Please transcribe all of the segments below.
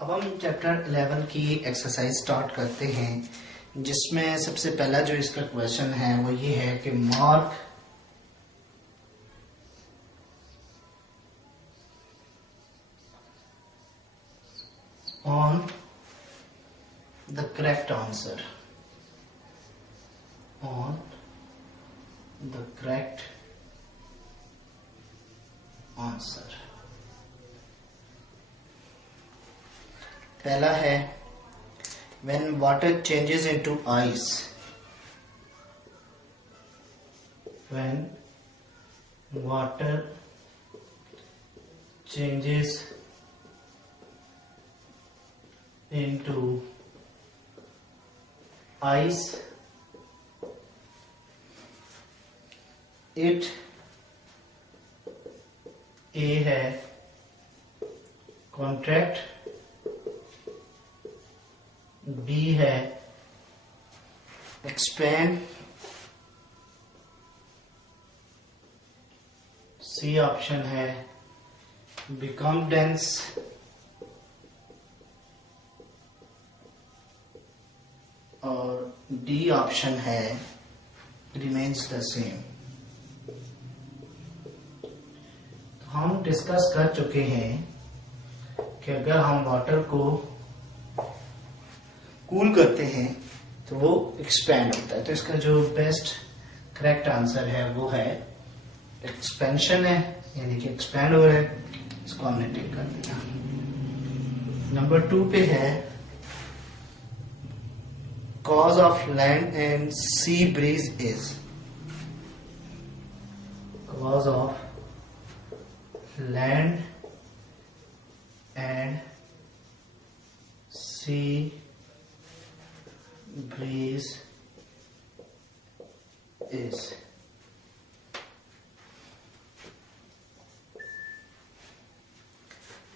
अब हम चैप्टर 11 की एक्सरसाइज स्टार्ट करते हैं, जिसमें सबसे पहला जो इसका क्वेश्चन है वो ये है कि mark on the correct answer on the correct answer. पहला है when water changes into ice, when water changes into ice, it A है contract, B है expand, C ऑप्शन है become dense, और D ऑप्शन है remains the same। तो हम discuss कर चुके हैं कि अगर हम वाटर को कूल करते हैं तो वो एक्सपैंड होता है। तो इसका जो बेस्ट करेक्ट आंसर है वो है एक्सपेंशन है, यानी कि एक्सपैंड हो रहा है। इसको हमने टिक कर दिया। नंबर 2 पे है cause of land and sea breeze is, cause of land and sea breeze is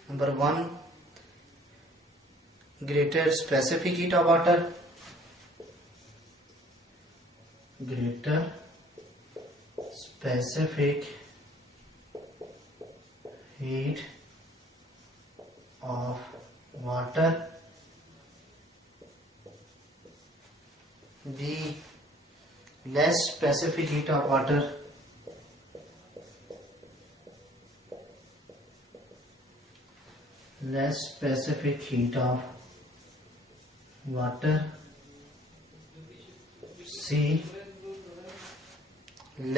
number 1 greater specific heat of water, greater specific heat of water, B less specific heat of water, less specific heat of water, C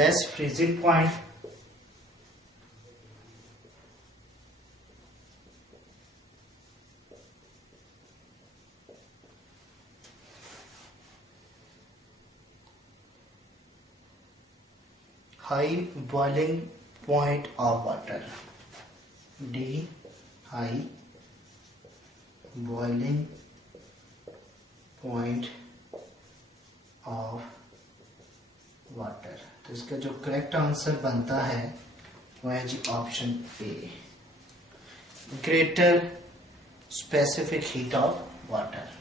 less freezing point, high boiling point of water, D high boiling point of water। तो इसका जो correct answer बनता है वो है जी option A, greater specific heat of water.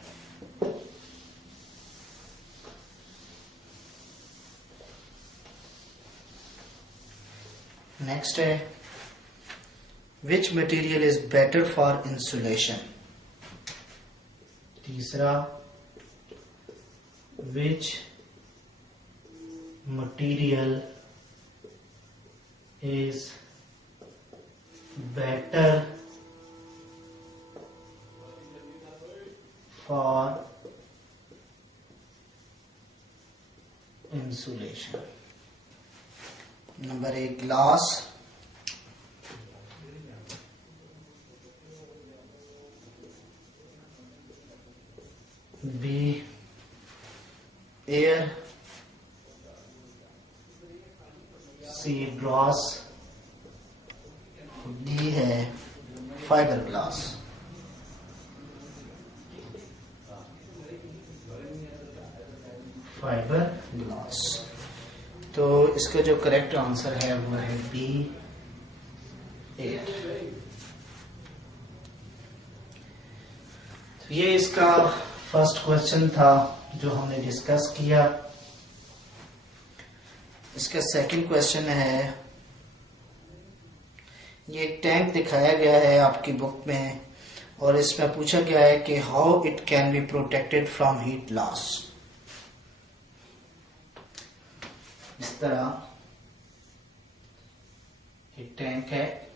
Next है which material is better for insulation, तीसरा which material is better for insulation. Number 1 glass, B air, C glass, D है फाइबर ग्लास। Fibre glass. तो इसका जो correct answer है वो है B air. तो ये इसका फर्स्ट क्वेश्चन था जो हमने डिस्कस किया। इसका सेकंड क्वेश्चन है, ये एक टैंक दिखाया गया है आपकी बुक में और इसमें पूछा गया है कि how it can be protected from heat loss. इस तरह एक टैंक है,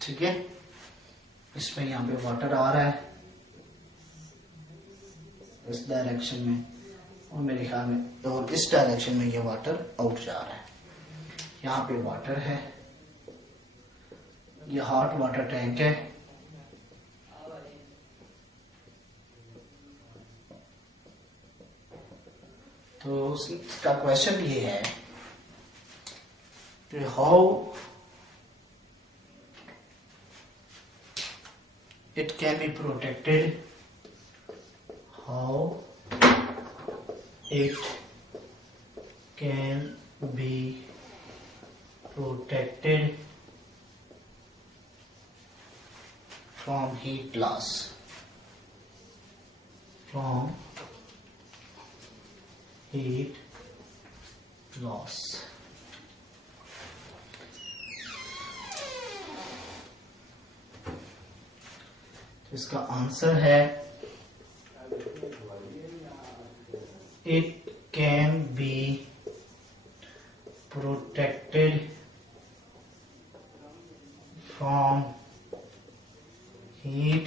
ठीक है, इसमें यहाँ पे वाटर आ रहा है इस डायरेक्शन में, और मेरे ख्याल में और इस डायरेक्शन में ये वाटर आउट जा रहा है। यहाँ पे वाटर है, ये हॉट वाटर टैंक है, तो उसका क्वेश्चन ये है कि how it can be protected, how it can be protected from heat loss, from heat loss। इसका आंसर है it can be protected from heat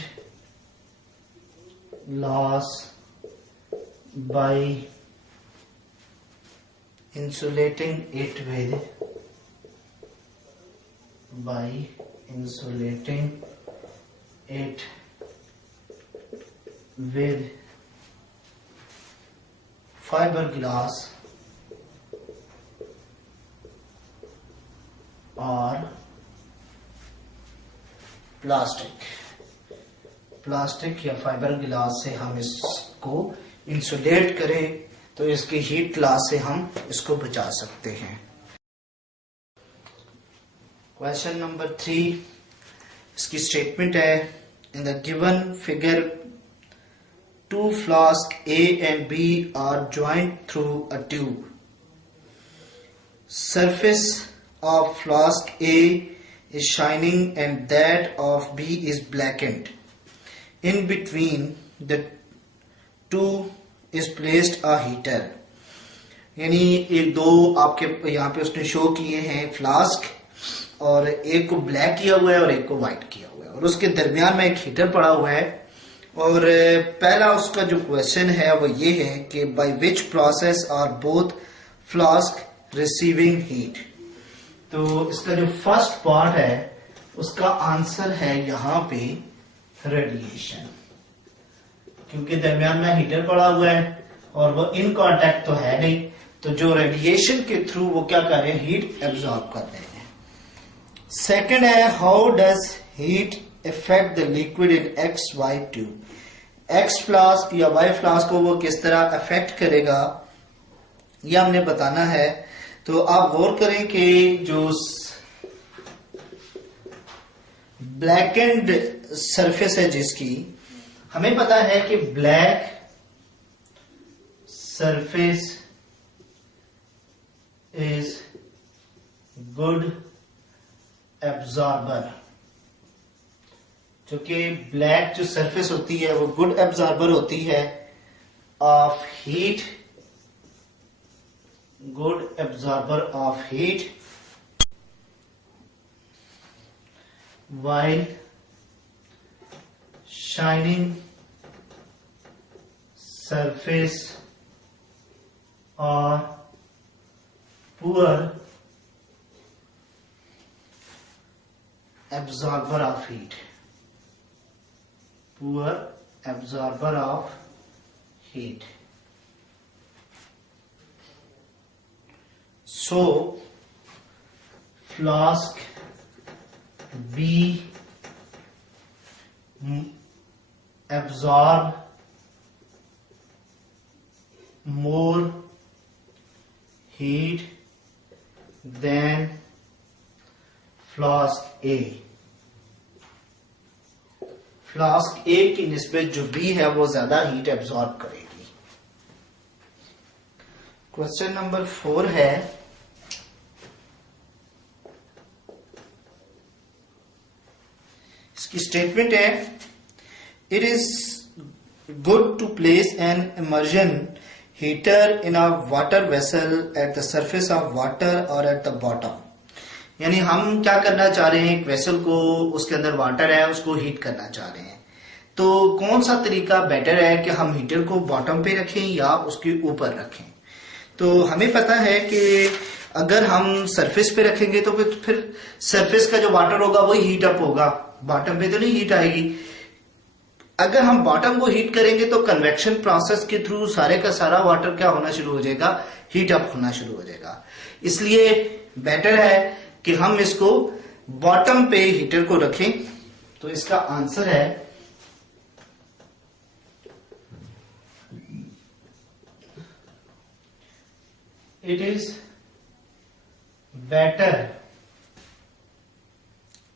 loss by insulating it with fiberglass or plastic या fibre glass से हम इसको insulate करें तो इसकी heat loss से हम इसको बचा सकते हैं। क्वेश्चन नंबर 3, इसकी स्टेटमेंट है in the given figure 2 flasks A and B are joined through a tube. Surface of flask A is shining and that of B is blackened. In between the two is placed a heater. यानी एक दो आपके यहाँ पे उसने show किए हैं flask, और एक को ब्लैक किया हुआ है और एक को व्हाइट किया हुआ है, और उसके दरमियान में एक हीटर पड़ा हुआ है। और पहला उसका जो क्वेश्चन है वो ये है कि by which process are both flask receiving heat. तो इसका जो फर्स्ट पार्ट है उसका आंसर है यहाँ पे रेडिएशन, क्योंकि दरमियान में हीटर पड़ा हुआ है और वो इन कांटेक्ट तो है नहीं, तो जो रेडिएशन के थ्रू वो क्या कर रहे हैं, हीट एब्जॉर्ब कर रहे हैं। सेकंड है how does heat effect the liquid in X Y tube. X flask या वाई फ्लास्क को वो किस तरह अफेक्ट करेगा ये हमने बताना है। तो आप गौर करें कि जो ब्लैकेंड सरफेस है जिसकी हमें पता है कि black surface is good absorber, क्योंकि ब्लैक जो सरफेस होती है वो गुड एब्जॉर्बर होती है of heat, good absorber of heat, while shining surface or poor absorber of heat, poor absorber of heat. So flask B absorb more heat than flask A. Flask A की निस्बत जो B है वो ज्यादा heat absorb करेगी। Question number 4 है, इसकी statement है, it is good to place an immersion heater in a water vessel at the surface of water और एट द बॉटम। यानी हम क्या करना चाह रहे हैं, एक वेसल को, उसके अंदर वाटर है, उसको हीट करना चाह रहे हैं। तो कौन सा तरीका बेटर है कि हम हीटर को बॉटम पे रखें या उसके ऊपर रखें? तो हमें पता है कि अगर हम सरफेस पे रखेंगे तो फिर सरफेस का जो वाटर होगा वही हीट अप होगा, बॉटम पे तो नहीं हीट आएगी। अगर हम बॉटम को हीट करेंगे तो कन्वेक्शन प्रोसेस के थ्रू सारे का सारा वाटर क्या होना शुरू हो जाएगा, हीट अप होना शुरू हो जाएगा। इसलिए बेटर है कि हम इसको बॉटम पे हीटर को रखें। तो इसका आंसर है, it is better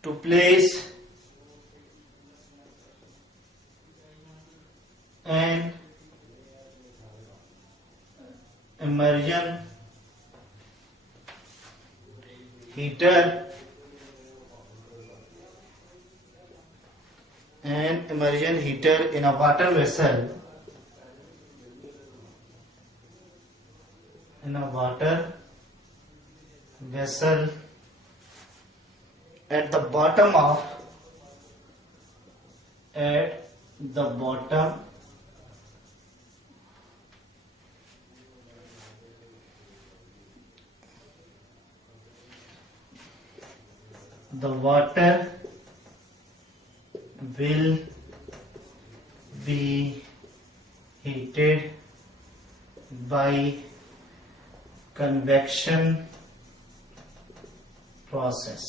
to place an immersion heater in a water vessel at the bottom the water will be heated by convection process.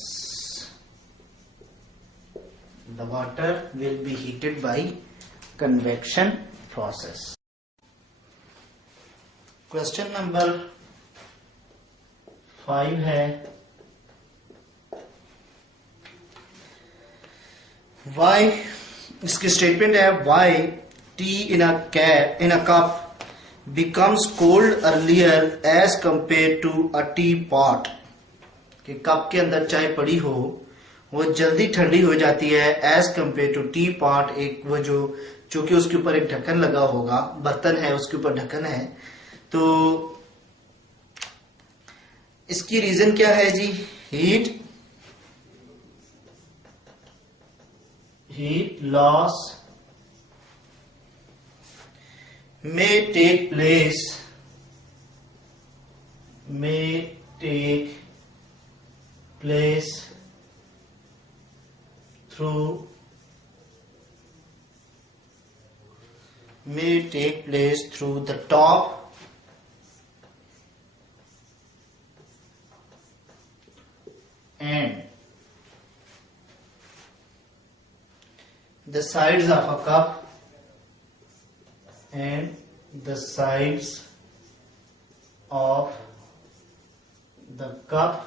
The water will be heated by convection process. Question number 5 है, why, इसकी statement है, why tea in a cup becomes cold earlier as compared to a teapot। कि cup के अंदर चाय पड़ी हो वो जल्दी ठंडी हो जाती है as compare to tea pot. एक वो जो चूंकि उसके ऊपर एक ढक्कन लगा होगा, बर्तन है उसके ऊपर ढक्कन है, तो इसकी रीजन क्या है जी, heat loss may take place through the top and the sides of a cup and the sides of the cup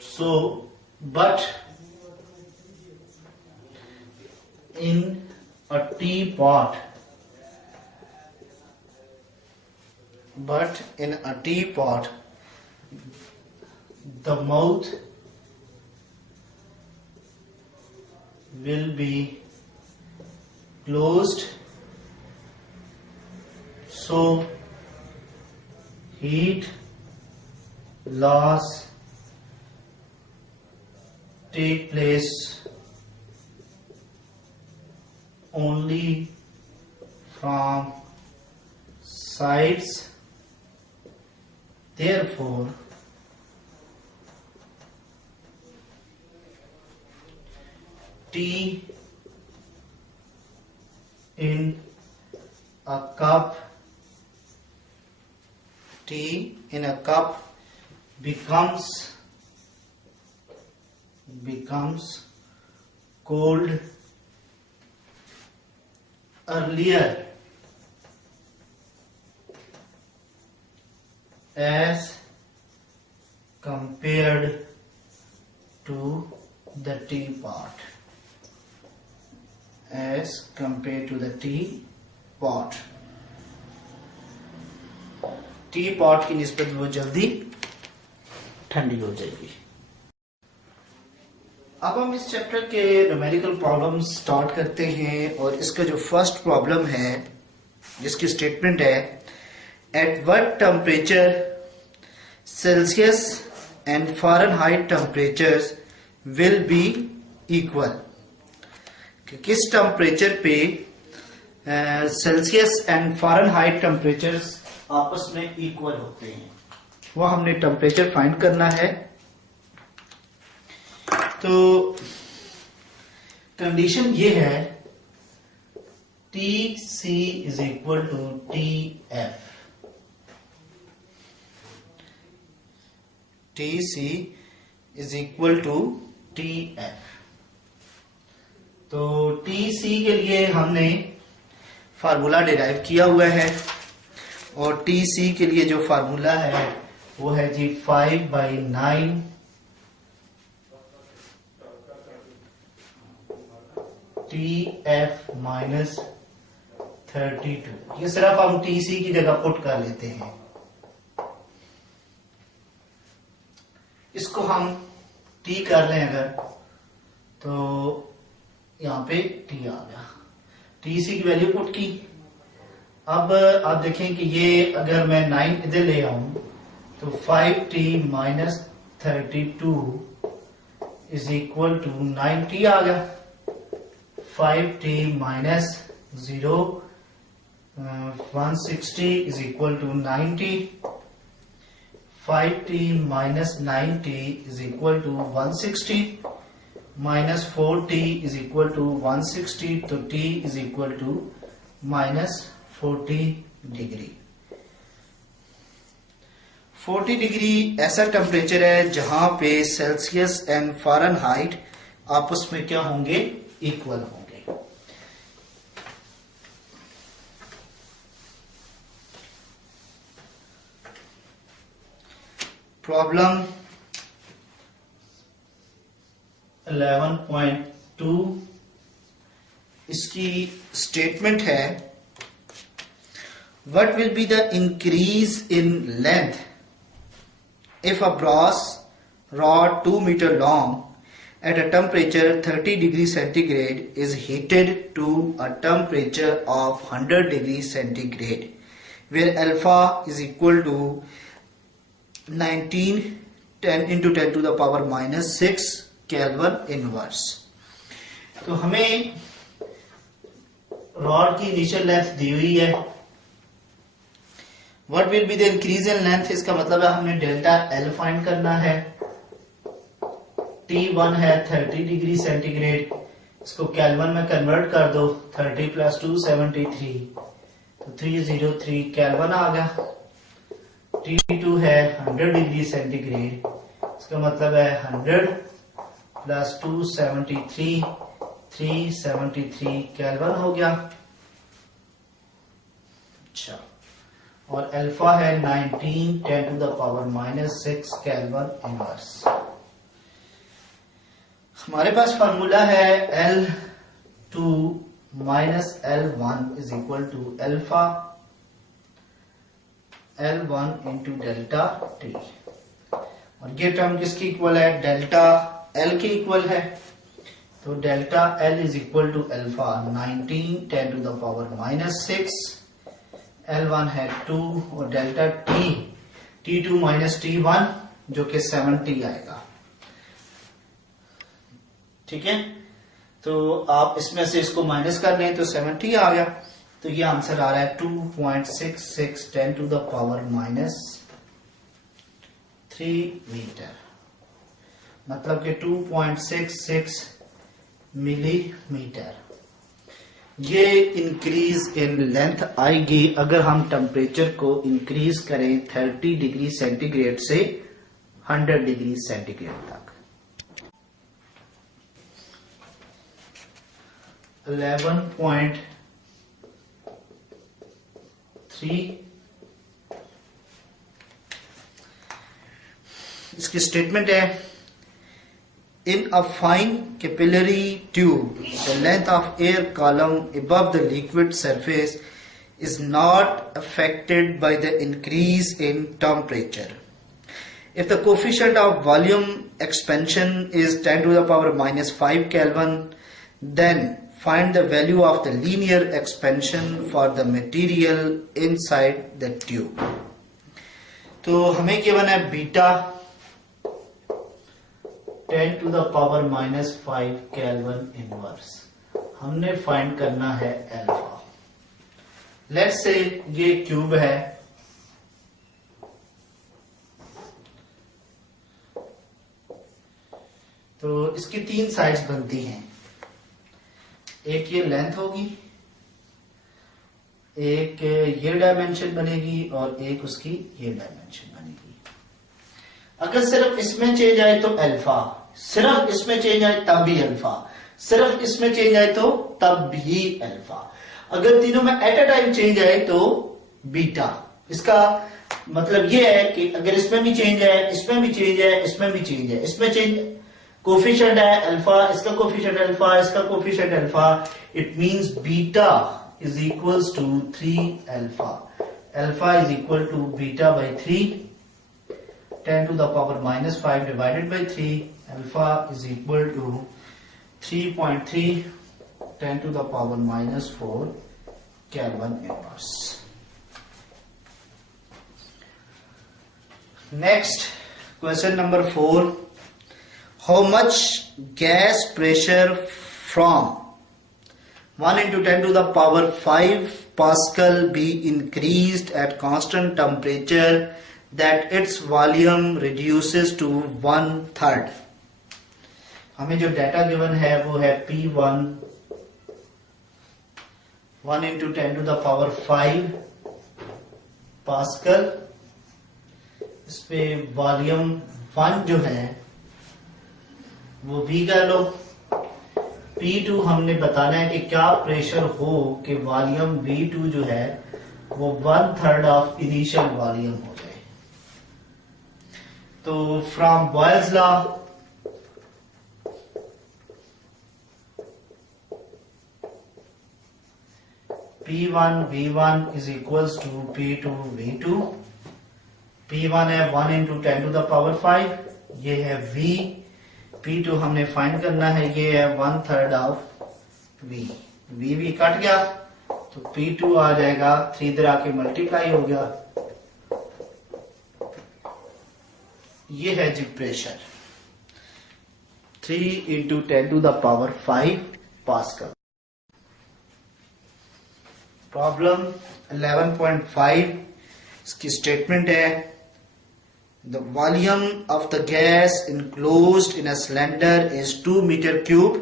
so but in a teapot the mouth will be closed, so heat loss take place only from sides, therefore tea in a cup becomes cold earlier as compared to the T part, as compared to the T pot. T pot की निस्बत वो जल्दी ठंडी हो जाएगी। अब हम इस चैप्टर के न्यूमेरिकल प्रॉब्लम स्टार्ट करते हैं और इसका जो फर्स्ट प्रॉब्लम है जिसकी स्टेटमेंट है at what temperature Celsius and Fahrenheit temperatures will be equal, किस टेम्परेचर पे सेल्सियस एंड फ़ारेनहाइट टेम्परेचर्स आपस में इक्वल होते हैं, वो हमने टेम्परेचर फाइंड करना है। तो कंडीशन ये है T C is equal to T F, T C is equal to T F. तो टी सी के लिए हमने फार्मूला डिराइव किया हुआ है और टी सी के लिए जो फार्मूला है वो है जी 5/9 टी एफ माइनस 32। ये सिर्फ हम टी सी की जगह पुट कर लेते हैं, इसको हम टी कर लें अगर तो यहां पे टी आ गया, टी सी की वैल्यू पुट की। अब आप देखें कि ये अगर मैं 9 इधर ले आऊं तो 5t minus 32 is equal to 90 आ गया। 5t minus 160 is equal to 90। 5t minus 90 is equal to 160 minus 4t is equal to 160, तो t is equal to minus 40 degree. 40 degree ऐसा टेम्परेचर है जहां पे सेल्सियस एंड फ़ारेनहाइट आपस में क्या होंगे, इक्वल होंगे। प्रॉब्लम 11.2 इसकी स्टेटमेंट है what will be the increase in length if a brass rod 2 meter long at a temperature 30 degrees centigrade is heated to a temperature of 100 degrees centigrade where alpha is equal to 19 10 into 10 to the power minus 6 Kelvin inverse। तो हमें rod की initial length दी हुई है, What will be the increase in length, इसका मतलब है हमने delta L find करना है। T1 है 30 डिग्री सेंटीग्रेड, इसको केल्विन में कन्वर्ट कर दो, 30 प्लस 2 73, तो 303 केल्विन आ गया। T2 है 100 डिग्री सेंटीग्रेड, इसका मतलब है 100 प्लस 2 73, 373 केल्विन हो गया। अच्छा, और अल्फा है 19 10 to the power minus 6 kelvin inverse. हमारे पास फार्मूला है L2 minus L1 is equal to alpha L1 into delta T, और ये टर्म किसकी इक्वल है, डेल्टा L के इक्वल है। तो delta L is equal to alpha 19 10 to the power minus 6, L1 है 2 और delta T T2 minus T1 जो कि 70 आएगा। ठीक है, तो आप इसमें से इसको माइनस कर लें तो 70 आ गया। तो ये आंसर आ रहा है 2.66 10 to the power minus 3 metre, मतलब कि 2.66 मिलीमीटर। ये इंक्रीज इन लेंथ आएगी अगर हम टेम्परेचर को इंक्रीज करें 30 डिग्री सेंटीग्रेड से 100 डिग्री सेंटीग्रेड तक। 11.3 इसकी स्टेटमेंट है, in a fine capillary tube the length of air column above the liquid surface is not affected by the increase in temperature. If the coefficient of volume expansion is 10 to the power minus 5 Kelvin, then find the value of the linear expansion for the material inside the tube. तो हमें given है beta 10 to the power minus 5 Kelvin inverse, हमने find करना है alpha. Let's say ये cube है, तो इसकी 3 साइड्स बनती हैं, एक ये लेंथ होगी, एक ये डायमेंशन बनेगी और एक उसकी ये डायमेंशन बनेगी। अगर सिर्फ इसमें चेंज आए तो अल्फा, सिर्फ इसमें चेंज आए तब भी अल्फा, सिर्फ इसमें चेंज आए तो तब भी अल्फा। अगर तीनों में एट अ टाइम चेंज आए तो बीटा। इसका मतलब ये है कि अगर इसमें भी चेंज है, इसमें भी चेंज है, इसमें भी चेंज है, इसमें चेंज कोफिशिएंट है अल्फा, इसका कोफिशिएंट अल्फा, इसका coefficient alpha, it means beta is equals to 3 alpha. Alpha is equal to beta by 3, 10 to the power minus 5 divided by 3, alpha is equal to 3.3 10 to the power minus 4 Kelvin inverse. Next, question number 4. How much gas pressure from 1 into 10 to the power 5 Pascal be increased at constant temperature that its volume reduces to 1/3? हमें जो data given है वो है P1 1 into 10 to the power 5 pascal, इस पे volume 1 जो है वो V का लो, P2 हमने बताना है कि क्या प्रेशर हो कि वॉल्यूम V2 जो है वो 1/3 ऑफ इनिशियल वॉल्यूम हो जाए। तो from Boyle's law P1 V1 is equals to P2 V2। P1 है 1 into 10 to the power 5, ये है V। P2 हमने फाइंड करना है, ये है 1/3 ऑफ V। V कट गया तो P2 आ जाएगा, 3 इधर आके मल्टीप्लाई हो गया, ये है जी pressure 3 into 10 to the power 5 pascal. Problem 11.5, इसकी स्टेटमेंट है, the volume of the gas enclosed in a cylinder is 2 metre cube.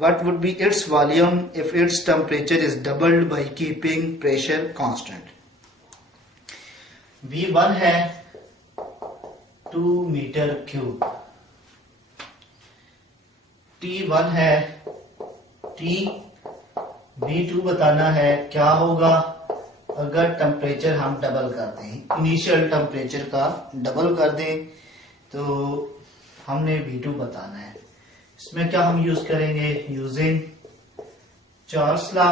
What would be its volume if its temperature is doubled by keeping pressure constant. V1 है 2 metre cube, T1 है T, V2 बताना है क्या होगा अगर temperature हम double कर दें, इनिशियल टेम्परेचर का डबल कर दें, तो हमने V2 बताना है। इसमें क्या हम यूज करेंगे, using Charles law.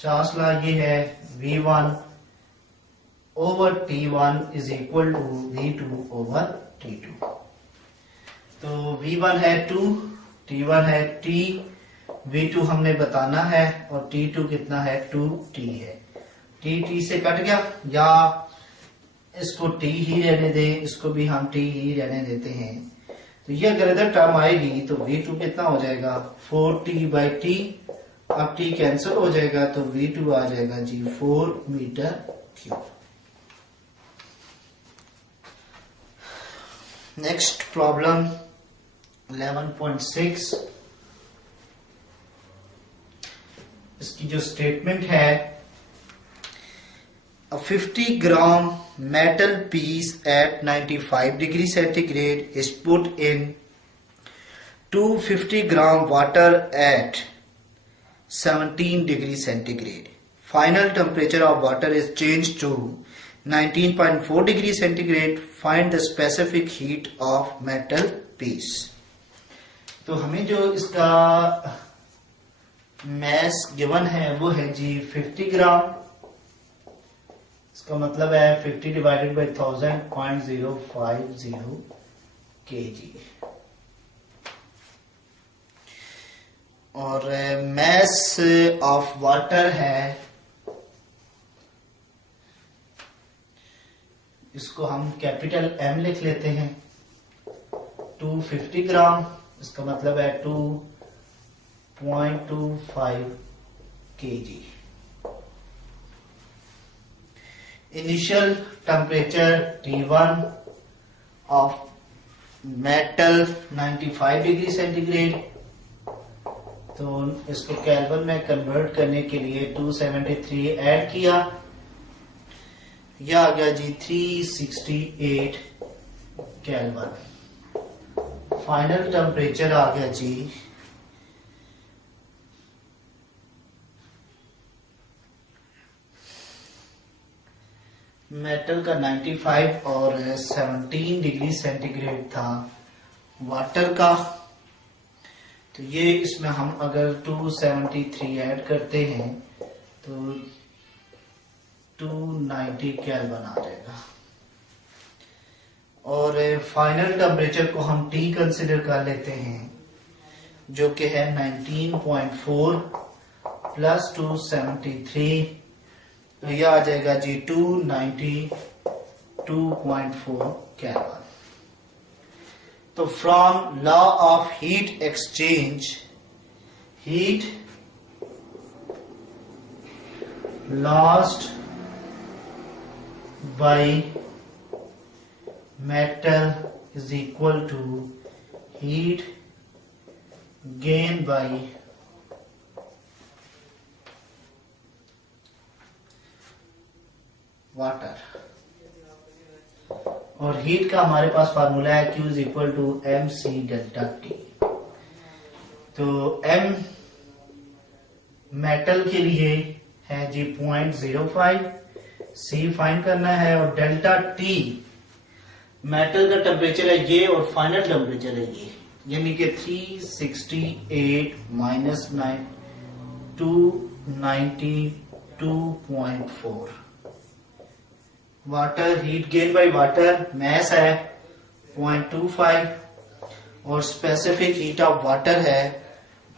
Charles law ये है V1 over T1 is equal to V2 over T2। तो V1 है 2, T1 है T, V2 हमने बताना है और T2 कितना है 2T है। T से कट गया, या इसको T ही रहने दें, इसको भी हम T ही रहने देते हैं। तो ये अगर इधर टर्म आएगी तो V2 कितना हो जाएगा 4T/T, अब T कैंसिल हो जाएगा तो V2 आ जाएगा जी 4 मीटर क्यूब। नेक्स्ट प्रॉब्लम 11.6, इसकी जो स्टेटमेंट है, a 50 gram metal piece at 95 degree centigrade is put in 250 gram water at 17 degree centigrade. Final temperature of water is changed to 19.4 degree centigrade, find the specific heat of metal piece. तो हमें जो इसका mess given है वो है जी 50 ग्राम। इसका मतलब है 50 डिवाइडेड बाई 1000 0.050 kg। और मैस ऑफ वाटर है, इसको हम कैपिटल M लिख लेते हैं, 250 ग्राम। इसका मतलब है 2.25 kg। Initial temperature T1 of metal 95 degree centigrade. तो इसको केल्विन में कन्वर्ट करने के लिए 273 ऐड किया, यह आ गया जी 368 केल्विन। फाइनल टेम्परेचर आ गया जी मेटल का 95 और 17 डिग्री सेंटीग्रेड था वाटर का। तो ये इसमें हम अगर 273 ऐड करते हैं तो 290 केल्विन आ जाएगा। और फाइनल टेम्परेचर को हम T कंसिडर कर लेते हैं, जो कि है 19.4 प्लस 273, तो यह आ जाएगा जी 292.4 केल्विन। तो from law of heat exchange, heat lost by metal is equal to heat gain by water. और हीट का हमारे पास फार्मूला है Q is equal to MC delta T। तो M मेटल के लिए है जी 0.05, C फाइंड करना है, और डेल्टा T मेटल का टेम्परेचर है ये और फाइनल टेम्परेचर है ये, यानी कि 368 minus 292.4। Water heat gain by water mass है 0.25 और स्पेसिफिक हीट ऑफ वाटर है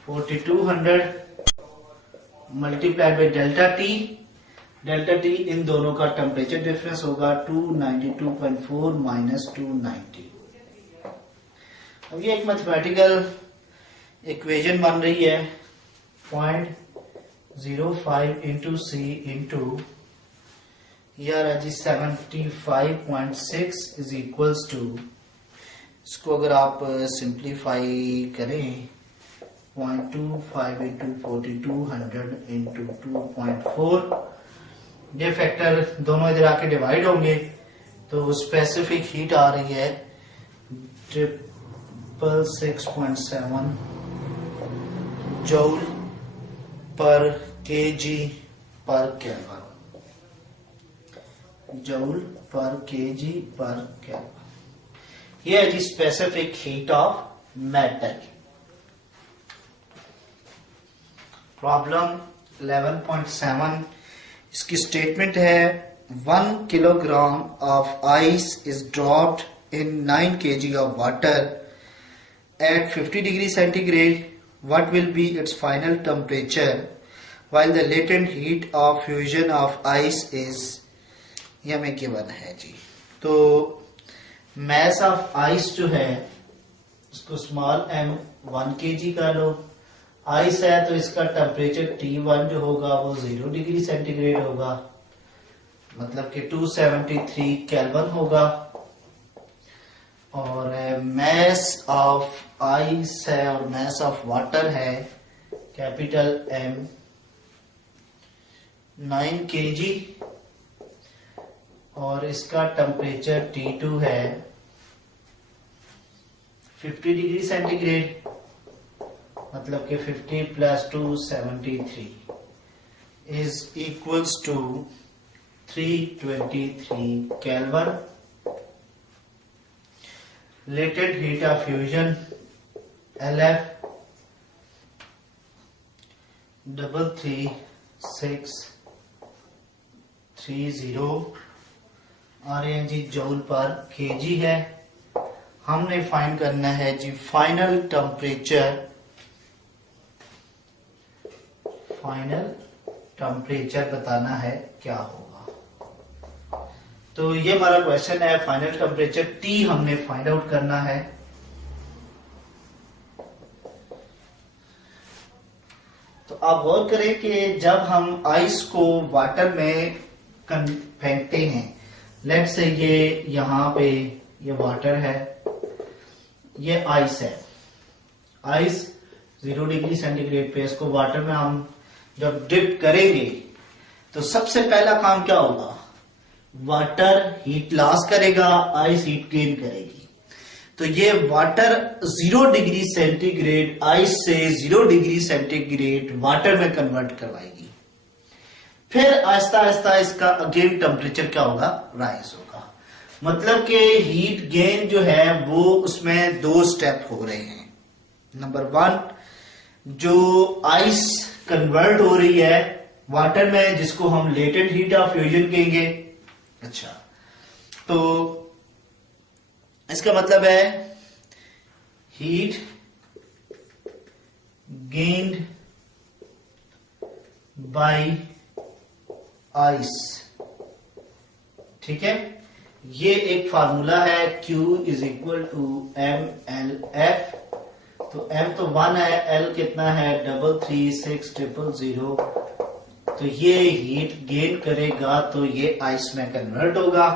4200 multiplied by delta T. Delta T इन दोनों का टेम्परेचर डिफरेंस होगा 292.4 माइनस 290। अब ये एक मैथमेटिकल इक्वेशन बन रही है 0.05 इंटू सी इंटू यार जी 75.6 इज इक्वल्स टू, इसको अगर आप सिंप्लीफाई करें 0.25 इंटू 4200 इंटू 2.4, ये फैक्टर दोनों इधर आके डिवाइड होंगे तो स्पेसिफिक हीट आ रही है 667 joule per kg per kelvin, joule per kg per kelvin. ये है जी specific heat of metal. Problem 11.7, इसकी स्टेटमेंट है 1 kilogram of ice is dropped in 9 kg of water at 50 degree centigrade. What will be its final temperature while the latent heat of fusion of ice is, ये हमें given है जी। तो mass of ice जो है इसको small m 1 kg का लो, ice है तो इसका टेम्परेचर T1 जो होगा वो 0 डिग्री सेंटीग्रेड होगा, मतलब कि 273 केल्विन होगा। और मैस ऑफ आइस है और मैस ऑफ वाटर है कैपिटल M 9 kg और इसका टेम्परेचर T2 है 50 डिग्री सेंटीग्रेड, मतलब कि 50 plus 273 is equals to 323 kelvin. Latent heat of fusion LF 33630 और ये जी जूल पर केजी है। हमने फाइंड करना है जी फाइनल टेम्परेचर बताना है क्या होगा। तो ये हमारा क्वेश्चन है, फाइनल टेम्परेचर T हमने फाइंड आउट करना है। तो आप गौर करें कि जब हम आइस को वाटर में फेंकते हैं, लेट्स से ये यहाँ पे ये वाटर है, ये आइस है। आइस 0 डिग्री सेंटीग्रेड पे इसको वाटर में हम जब डिप करेंगे तो सबसे पहला काम क्या होगा, वाटर हीट लॉस करेगा, आइस हीट गेन करेगी। तो ये वाटर 0 डिग्री सेंटीग्रेड आइस से 0 डिग्री सेंटीग्रेड वाटर में कन्वर्ट करवाएगी। फिर आहिस्ता आहिस्ता इसका अगेन टेम्परेचर क्या होगा, राइज होगा। मतलब कि हीट गेन जो है वो उसमें 2 स्टेप हो रहे हैं। नंबर 1, जो आइस कन्वर्ट हो रही है वाटर में, जिसको हम लेटेंट हीट ऑफ फ्यूजन कहेंगे। अच्छा, तो इसका मतलब है हीट गेन्ड बाय आइस। ठीक है, ये एक फार्मूला है, Q is equal to MLF। तो M तो 1 है, L कितना है 33630। तो ये हीट गेन करेगा तो ये आइस में कन्वर्ट होगा।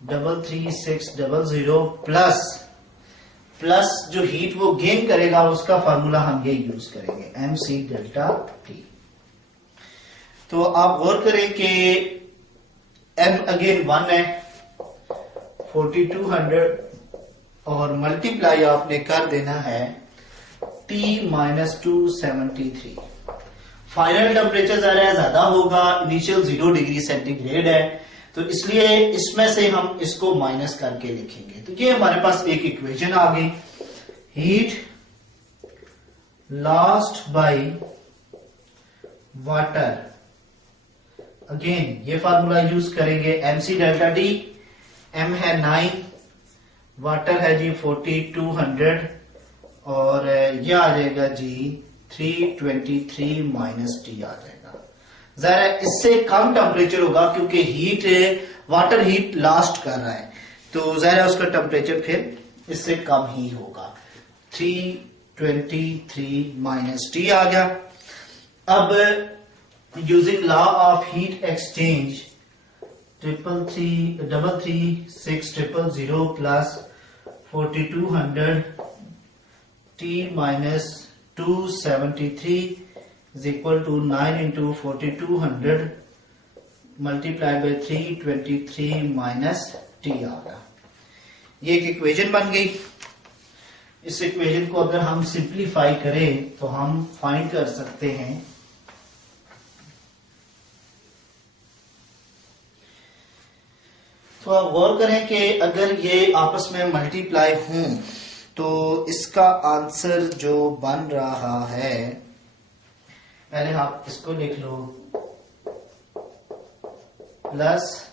33630 प्लस जो हीट वो गेन करेगा उसका फार्मूला हम ये यूज करेंगे, MC डेल्टा T। तो आप गौर करें कि M अगेन 1 है, 4200 और मल्टीप्लाई आपने कर देना है T माइनस 273। फाइनल टेम्परेचर ज्यादा होगा, इनिशियल 0 डिग्री सेंटीग्रेड है, तो इसलिए इसमें से हम इसको माइनस करके लिखेंगे। तो ये हमारे पास एक इक्वेशन आ गई, heat lost by water. Again ये फार्मूला यूज करेंगे, MC डेल्टा D। M है 9, वाटर है जी 4200 और ये आ जाएगा जी 323 माइनस T आ जाएगा। जरा इससे कम टेम्परेचर होगा क्योंकि हीट वाटर हीट लास्ट कर रहा है, तो जरा उसका टेम्परेचर फिर इससे कम ही होगा। 323 माइनस T आ गया। अब using law of heat exchange 33630 plus 4200 T minus 273 is equal to 9 into 4200 multiplied by 323 minus T आ गया। ये एक इक्वेशन बन गई। इस इक्वेशन को अगर हम सिंप्लीफाई करें तो हम फाइंड कर सकते हैं तो आप गौर करें कि अगर ये आपस में मल्टीप्लाई हों तो इसका आंसर जो बन रहा है, पहले आप इसको लिख लो, plus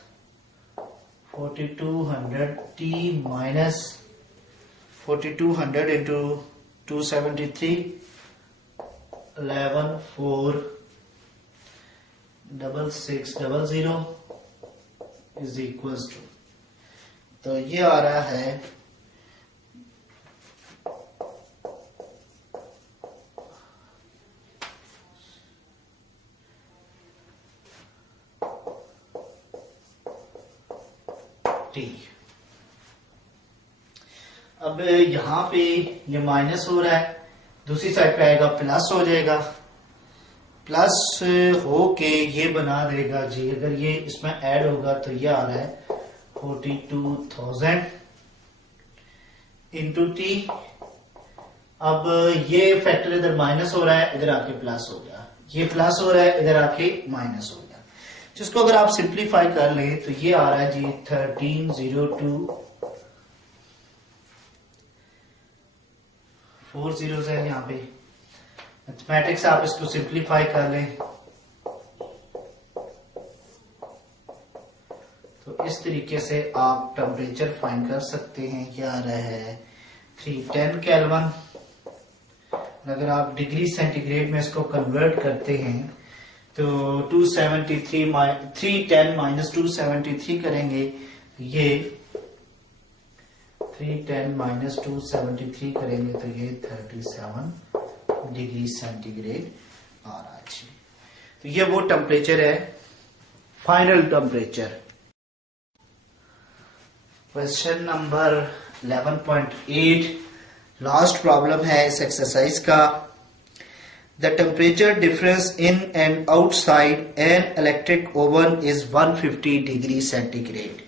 4200 T minus 4200 into 273 11,46600 is equals to, तो ये आ रहा है T। अब यहां पे ये माइनस हो रहा है, दूसरी साइड पे आएगा प्लस हो जाएगा, प्लस हो के ये बना देगा जी, अगर ये इसमें ऐड होगा तो ये आ रहा है 42,000 इंटू टी। अब ये फैक्टर इधर माइनस हो रहा है, इधर आके प्लस हो गया, ये प्लस हो रहा है, इधर आके माइनस हो गया। जिसको अगर आप सिंप्लीफाई कर लें तो ये आ रहा है जी 1302, 4 zeros है यहाँ पे। मैथमेटिक्स आप इसको सिंप्लीफाई कर लें तो इस तरीके से आप टेम्परेचर फाइंड कर सकते हैं। ये आ रहा है 310 केल्विन। अगर आप डिग्री सेंटीग्रेड में इसको कन्वर्ट करते हैं तो 310 माइनस 273 करेंगे, ये 310 माइनस 273 करेंगे तो ये 37 डिग्री सेंटीग्रेड आ रहा है। तो ये वो टेम्परेचर है, final temperature. Question number 11.8 last problem है इस एक्सरसाइज का। The temperature difference in and outside an electric oven is 150 degrees centigrade.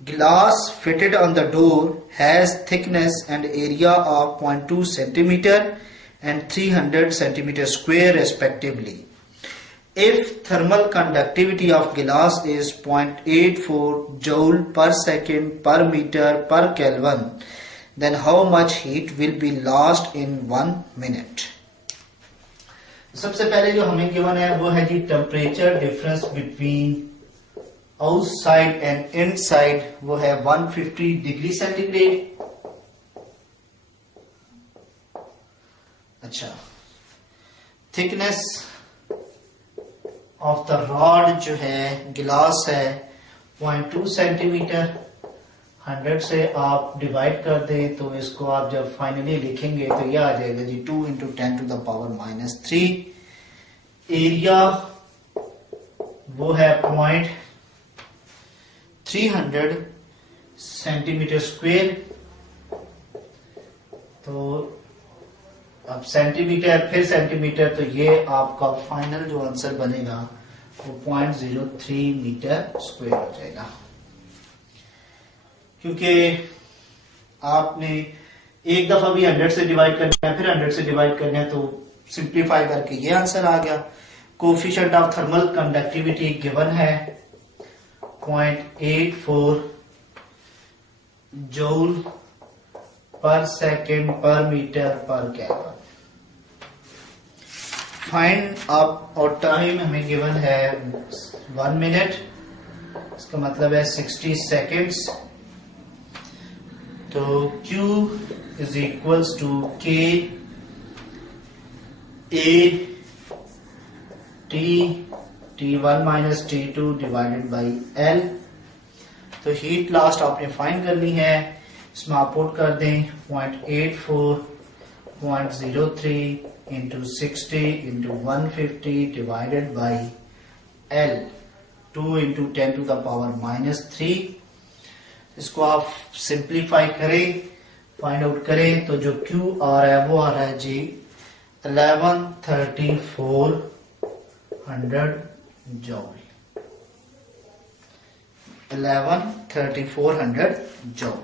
Glass fitted on the door has thickness and area of 0.2 centimeter and 300 centimeter square respectively. If thermal conductivity of glass is 0.84 joule per second per meter per Kelvin, then how much heat will be lost in 1 minute? सबसे पहले जो हमें given है वो है जी temperature difference between outside and inside, वो है 150 डिग्री सेंटीग्रेड। अच्छा, थिकनेस ऑफ द रॉड जो है गिलास है 0.2 सेंटीमीटर। 100 से आप डिवाइड कर दें तो इसको आप जब फाइनली लिखेंगे तो यह आ जाएगा जी 2 × 10⁻³ एरिया वो है 300 सेंटीमीटर स्क्वेयर। तो अब सेंटीमीटर फिर सेंटीमीटर, तो ये आपका फाइनल जो आंसर बनेगा वो 0.03 मीटर स्क्वेयर हो जाएगा। क्योंकि आपने एक दफा भी 100 से डिवाइड करना है, फिर 100 से डिवाइड करना है, तो सिंप्लीफाई करके ये आंसर आ गया। Coefficient of thermal conductivity given है 0.84 joule per second per metre per kelvin. Find up और टाइम हमें गिवन है 1 मिनट, इसका मतलब है 60 सेकेंड्स। तो Q is equals to K A T1 minus T2 divided by L। तो हीट लास्ट आपने फाइंड करनी है, इसमें आप पुट कर दें 0.84.03 into 60 into 150 divided by L, 2 × 10⁻³ इसको आप सिंप्लीफाई करें, फाइंड आउट करें तो जो Q आ रहा है वो आ रहा है जी 113400 जूल। 113400 जूल।